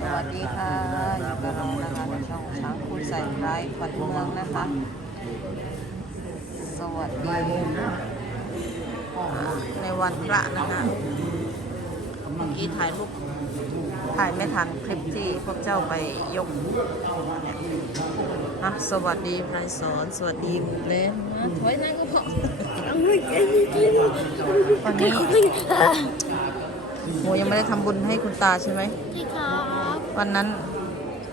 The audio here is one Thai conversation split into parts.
สวัสดีค่ะอยู่กับเรานะคะในช่องช้างคุยใส่ไร้ขวัญเมืองนะคะ สวัสดีในวันพระนะคะเมื่อกี้ถ่ายรูปถ่ายไม่ทันคลิปที่พวกเจ้าไปยกเนี่ยอะสวัสดีพรายสอนสวัสดีหมูเล่นนะถอยนั่นก็พอวันนี้หมูยังไม่ได้ทำบุญให้คุณตาใช่ไหมใช่ครับ วันนั้น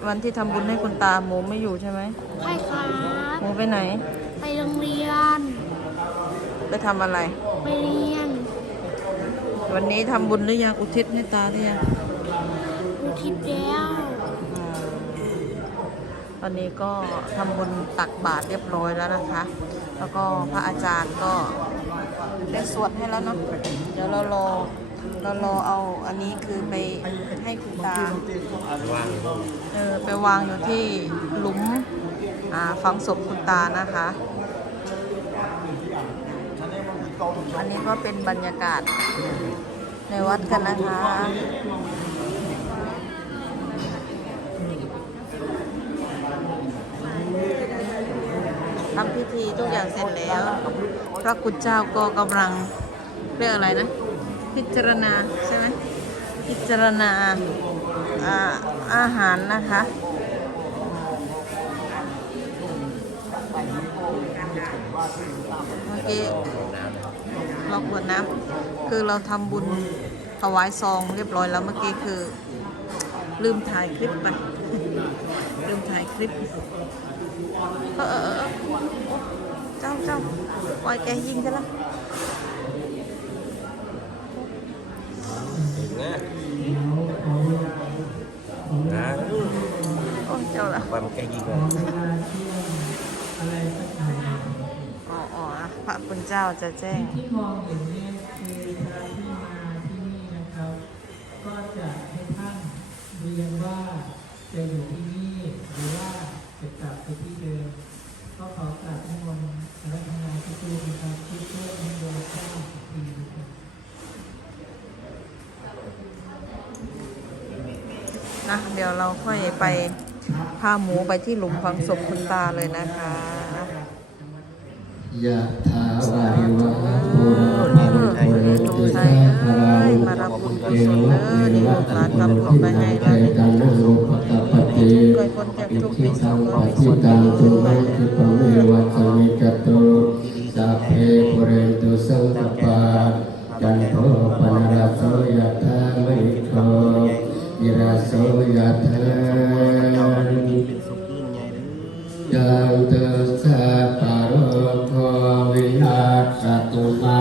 วันที่ทำบุญให้คุณตาหมูไม่อยู่ใช่ไหมใช่ครับ หมูไปไหน ไปโรงเรียน ไปทำอะไร ไปเรียน วันนี้ทำบุญหรือยังอุทิศให้ตาหรือยังอุทิศแล้วอืมวันนี้ก็ทำบุญตักบาตรเรียบร้อยแล้วนะคะ แล้วก็พระอาจารย์ก็ได้สวดให้แล้วเนาะเดี๋ยวเรารอ เรารอเอาอันนี้คือไปให้คุณตาเออไปวางอยู่ที่หลุมอ่าฝังศพคุณตานะคะ อันนี้ก็เป็นบรรยากาศในวัดกันนะคะ ทำพิธีทุกอย่างเสร็จแล้ว พระคุณเจ้าก็กำลังเรียกอะไรนะ พิจารณาใช่ไหมพิจารณาอาอาหารนะคะเมื่อกี้เราขวดน้ำคือเราทำบุญถวายซองเรียบร้อยแล้วเมื่อกี้คือ ลืมถ่ายคลิปไปลืมถ่ายคลิปเออเออจ้าเจ้าปล่อยแกยิงกันละ โอ้ยเจ้าละ ความแกยิงเลย อ๋ออ๋ออะพระคุณ เจ้าจะแจ้ง ที่มองเห็นเนี่ยคือการที่มาที่นี่นะครับ ก็จะให้ท่านเรียนว่าจะอยู่ที่นี่หรือว่าจะกลับไปที่เดิมก็ขอกราบนิมนต์คณะทำงานที่ตู้นะครับที่ช่วยนิมนต์ข้าทีนะครับนะเดี๋ยวเราค่อยไปพาหมูไปที่หลุมฝังศพคุณตาเลยนะคะยะถ สาคารารับบุญกุเอศลวะเด้เมอวะตาร้านโมทินาเตกังโลภตปฏิเคยคนจากอิทุกทิปีสังปัจิตังดีตุไปมังคิปเมวัสมิจตุสัพเพปุเรนตุสังกปาจันโทปนราโสยธามณิโตยิราโสยะธาเป็นสุขยิ่งใหญ่เด้อยังเตสะปะโรโควินาศตุมา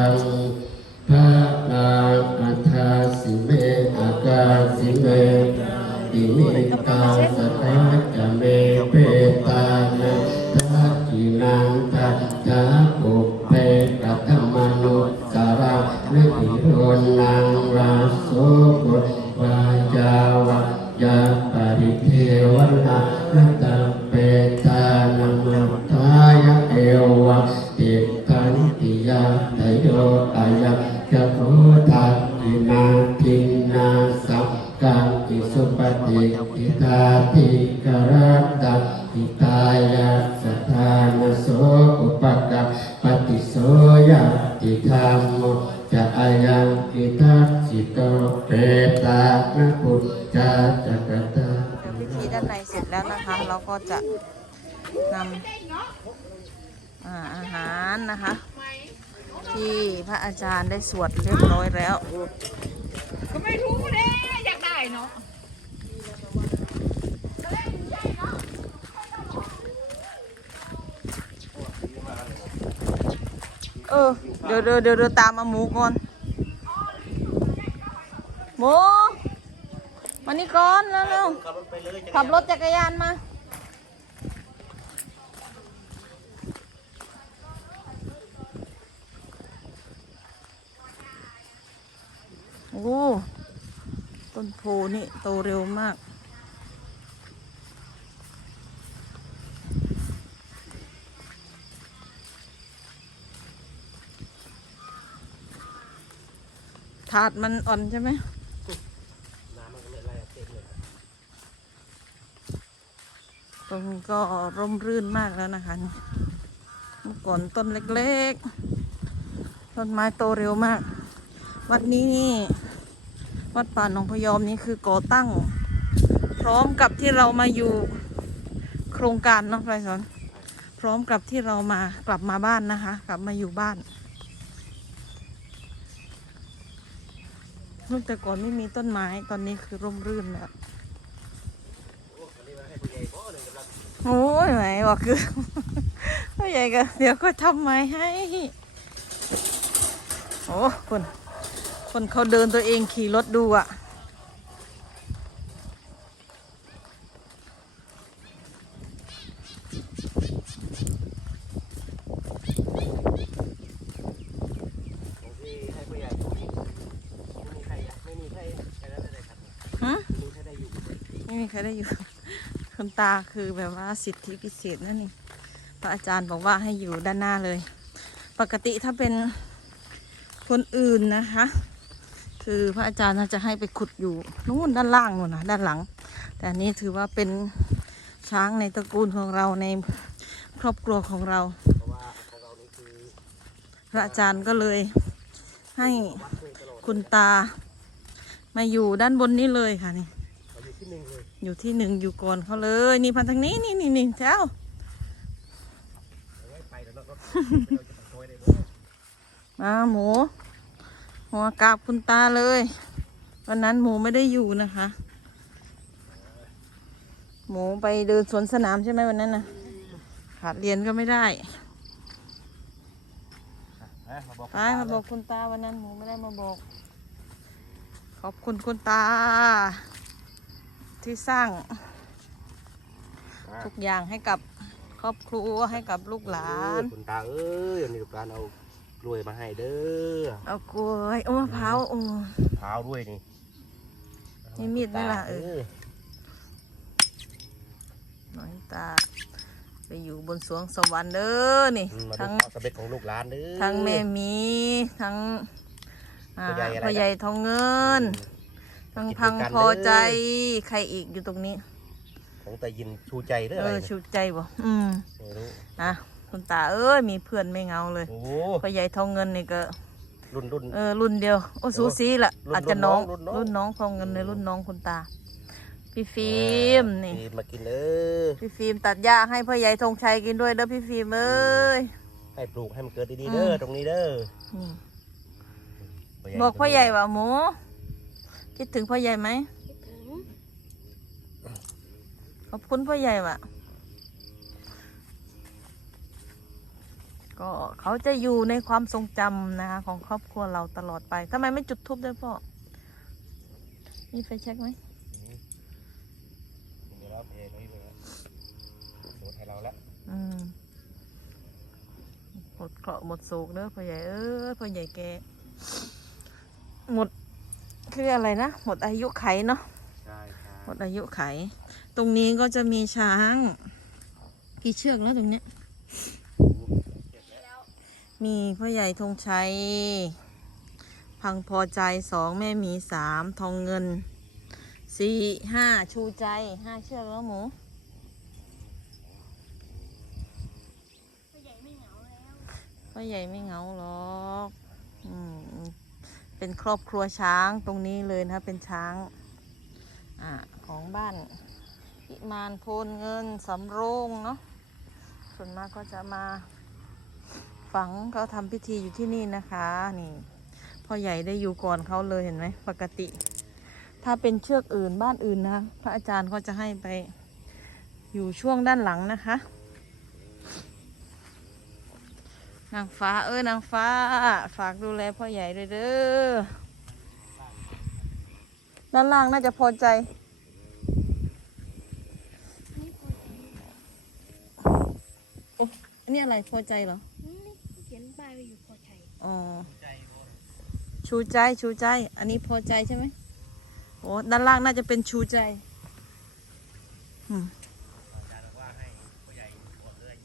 ขั โตเปตานะพุทธะจักตาพิธีด้านในเสร็จแล้วนะคะ เราก็จะนำอ่าอาหารนะคะ ที่พระอาจารย์ได้สวดเรียบร้อยแล้ว ก็ไม่รู้เลยอยากได้เนาะเออเดี๋ยวเดี๋ยวเดี๋ยวเดี๋ยวตามมาหมูก่อน โมมานี่ก่อนแล้วเร็วๆขับรถจักรยานมา โอ้ต้นโพนี่โตเร็วมากถาดมันอ่อนใช่ไหม ตรงนี้ก็ร่มรื่นมากแล้วนะคะเมื่อก่อนต้นเล็กๆ ต้นไม้โตเร็วมาก วัดนี้นี่ วัดป่าหนองพยอมนี่คือก่อตั้ง พร้อมกับที่เรามาอยู่โครงการเนาะไรสอนพร้อมกับที่เรามากลับมาบ้านนะคะ กลับมาอยู่บ้านลูกแต่ก่อนไม่มีต้นไม้ตอนนี้คือร่มรื่นแล้ว โอ้ ยไหมบอกคือพ่อใหญ่ก็เดี๋ยวก็ทำไม้ให้ โอ้คน คนเขาเดินตัวเองขี่รถดูอะของที่ให้ผู้ใหญ่ตรงนี้ไม่มีใครอยากไม่มีใครใครได้เลยครับฮะไม่มีใครได้อยู่ไม่มีใคุณตาคือแบบว่าสิทธิพิเศษนั่นนี่พระอาจารย์บอกว่าให้อยู่ด้านหน้าเลย ปกติถ้าเป็นคนอื่นนะคะ คือพระอาจารย์น่าจะให้ไปขุดอยู่นู่นด้านล่างนู่นนะด้านหลัง แต่อันนี้ถือว่าเป็นช้างในตระกูลของเราในครอบครัวของเรา พระอาจารย์ก็เลยให้คุณตามาอยู่ด้านบนนี้เลยค่ะนี่ อยู่ที่หนึ่งอยู่ก่อนเขาเลย นี่พันทางนี้นี่นี่นี่แถวเอาไว้ไปแล้วเราก็เราจะไปคอยได้บ่มาหมูหัวกราบคุณตาเลย วันนั้นหมูไม่ได้อยู่นะคะ หมูไปเดินสวนสนามใช่ไหมวันนั้นนะขาดเรียนก็ไม่ได้เอ้ยมาบอกไปมาบอกคุณตาวันนั้นหมูไม่ได้มาบอก ขอบคุณคุณตา ที่สร้าง ทุกอย่างให้กับครอบครัวให้กับลูกหลาน คุณตาเอ้ยวันนี้ลูกหลานเอากล้วยมาให้เด้อเอากล้วยเอามะพร้าวโอ้เท้าด้วยนี่มีมีดไหมล่ะเออเออน้อยตา ไปอยู่บนสวงสวรรค์เด้อนี่อืมมาดูทั้งความสำเร็จของลูกหลานเด้อทั้งแม่หมีทั้งอ่าพ่อใหญ่อะไรนะพ่อใหญ่ทองเงิน ทั้งกินด้วยพังกันพอใจเด้ใครอีกอยู่ตรงนี้ ของแต่ยินชูใจเด้อเออะไรอเนี่ยชูใจบ่อืมไม่รู้อะคุณตาเอ้ยมีเพื่อนไม่เหงาเลยโอ้พ่อใหญ่ทองเงินนี่ก็รุ่นรุ่นเออรุ่นเดียวโอ้สูสีละรุ่นอาจจะน้องรุ่นน้องรุ่นน้องทองเงินในรุ่นน้องคุณตา พี่ฟิล์มนี่ฟิล์มมากินเด้อพี่ฟิล์มตัดหญ้าให้พ่อใหญ่ธงชัยกินด้วยเด้อพี่ฟิล์มเอ้ยให้ปลูกให้มันเกิดดีๆเด้อตรงนี้เด้อนี่พ่ใหญ่บอกพ่อใหญ่ว่าหมู คิดถึงพ่อใหญ่ไหมคิดถึงขอบคุณพ่อใหญ่ว่ะ ก็เขาจะอยู่ในความทรงจำนะคะ ของครอบครัวเราตลอดไปทำไมไม่จุดทูบด้วยพ่อ มีไฟแช็กไหมเดี๋ยวเราเพลงนี้เลยโดดให้เราแล้วอืมหมดเคราะห์หมดโศกเด้อพ่อใหญ่เอ้ยพ่อใหญ่แกหมด คืออะไรนะ หมดอายุไขเนาะใช่ครับหมดอายุไข ตรงนี้ก็จะมีช้าง กี่เชือกแล้วตรงเนี้ยมีพ่อใหญ่ธงชัย พังพอใจสองแม่หมีสามทองเงินสี่ห้าชูใจห้าเชือกแล้วหมูพ่อใหญ่ไม่เหงาแล้วพ่อใหญ่ไม่เหงาหรอก อืม เป็นครอบครัวช้างตรงนี้เลยนะคะเป็นช้างอ่าของบ้านพิมานโพนเงินสำโรงเนาะส่วนมากก็จะมา ฝังเขาทำพิธีอยู่ที่นี่นะคะนี่พ่อใหญ่ได้อยู่ก่อนเขาเลยเห็นไหมปกติ ถ้าเป็นเชือกอื่นบ้านอื่นนะพระอาจารย์ก็จะให้ไปอยู่ช่วงด้านหลังนะคะ นางฟ้าเอ้ยนางฟ้า ฝากดูแลพ่อใหญ่ด้วยเด้อด้านล่างน่าจะพอใจนี่พอใจอุ๊ยอันนี้อะไรพอใจเหรอนี่เขียนป้ายไว้อยู่พอใจ อ๋อ ชูใจชูใจ อันนี้พอใจใช่ไหมโอ้ด้านล่างน่าจะเป็นชูใจ อืม อาจารย์บอกว่าให้ผู้ใหญ่ก่อนเลย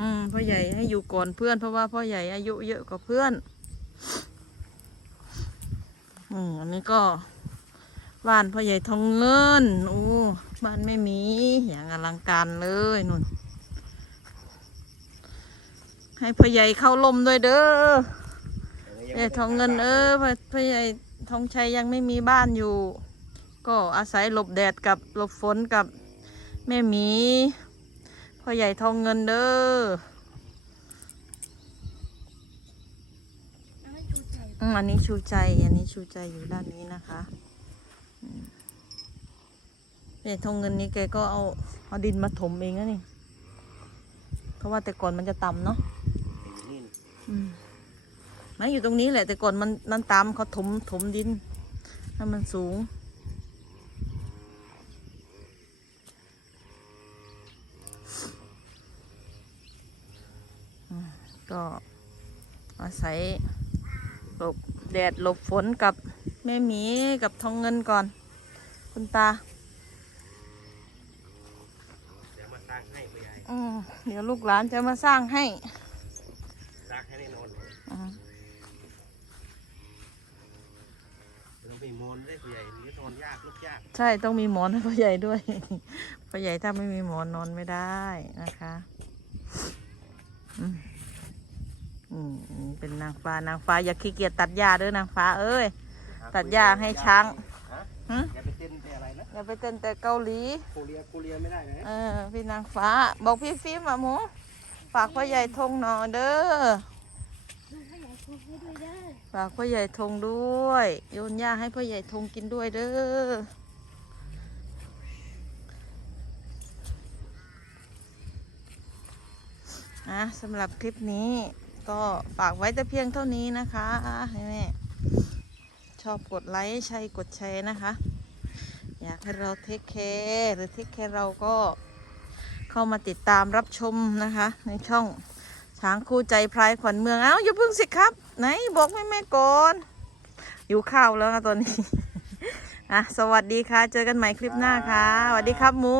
อืมพ่อใหญ่ให้อยู่ก่อนเพื่อน เพราะว่าพ่อใหญ่อายุเยอะกว่าเพื่อนอืมอันนี้ก็บ้านพ่อใหญ่ทองเงินอู้บ้านไม่มีอย่างอลังการเลยนุ่น ให้พ่อใหญ่เข้าลมด้วยเด้อเอ้ยทองเงินเออพ่อพ่อใหญ่ทองชัยยังไม่มีบ้านอยู่ ก็อาศัยหลบแดดกับหลบฝนกับแม่หมี พ่อใหญ่ทองเงินเด้อเอาให้ชูใจอืมอันนี้ชูใจ อันนี้ชูใจอยู่ด้านนี้นะคะอืมเนี่ยทองเงินนี้แกก็เอาเอาดินมาถมเองนะนี่เพราะว่าแต่ก่อนมันจะต่ำเนาะนี่อืมไม่อยู่ตรงนี้แหละแต่ก่อนมันนั่นตามเขาถมถมดินให้มันสูง ก็อาศัยหลบแดดหลบฝนกับแม่หมีกับทองเงินก่อน คุณตาเดี๋ยวมาสร้างให้ผู้ใหญ่อืมเดี๋ยวลูกหลานจะมาสร้างให้สร้างให้แน่นอนอืมเราไปมอนได้ผู้ใหญ่หรือนอนยากลุกยาก ใช่ต้องมีหมอนให้พ่อใหญ่ด้วยพ่อใหญ่ถ้าไม่มีหมอนนอนไม่ได้นะคะ อืม อืมอืมเป็นนางฟ้านางฟ้าอย่าขี้เกียจตัดหญ้าเด้อนางฟ้าเอ้ย ตัดหญ้าให้ช้างฮะหึอย่าไปเต้นแต่อะไรนะอย่าไปเต้นแต่เกาหลี โคเรียโคเรียไม่ได้นะเออพี่นางฟ้า บอกพี่ฟิล์มอะหมูฝากพ่อใหญ่ทงหน่อยเด้อลูกให้ใหญ่ชูให้ด้วยเด้อฝากพ่อใหญ่ทงด้วยโยนหญ้าให้พ่อใหญ่ทงกินด้วยเด้ออะสำหรับคลิปนี้ ก็ฝากไว้แต่เพียงเท่านี้นะคะให้แม่ชอบกดไลค์ใช่กดแชร์นะคะ อยากให้เราเทคแคร์หรือเทคแคร์เราก็เข้ามาติดตามรับชมนะคะ ในช่องช้างคู่ใจพรายขวัญเมือง เอ้าอย่าเพิ่งสิครับ ไหนบอกแม่แม่ก่อนอยู่ข้าวแล้วนะตอนนี้อะสวัสดีค่ะ เจอกันใหม่คลิปหน้าค่ะ สวัสดีครับหมู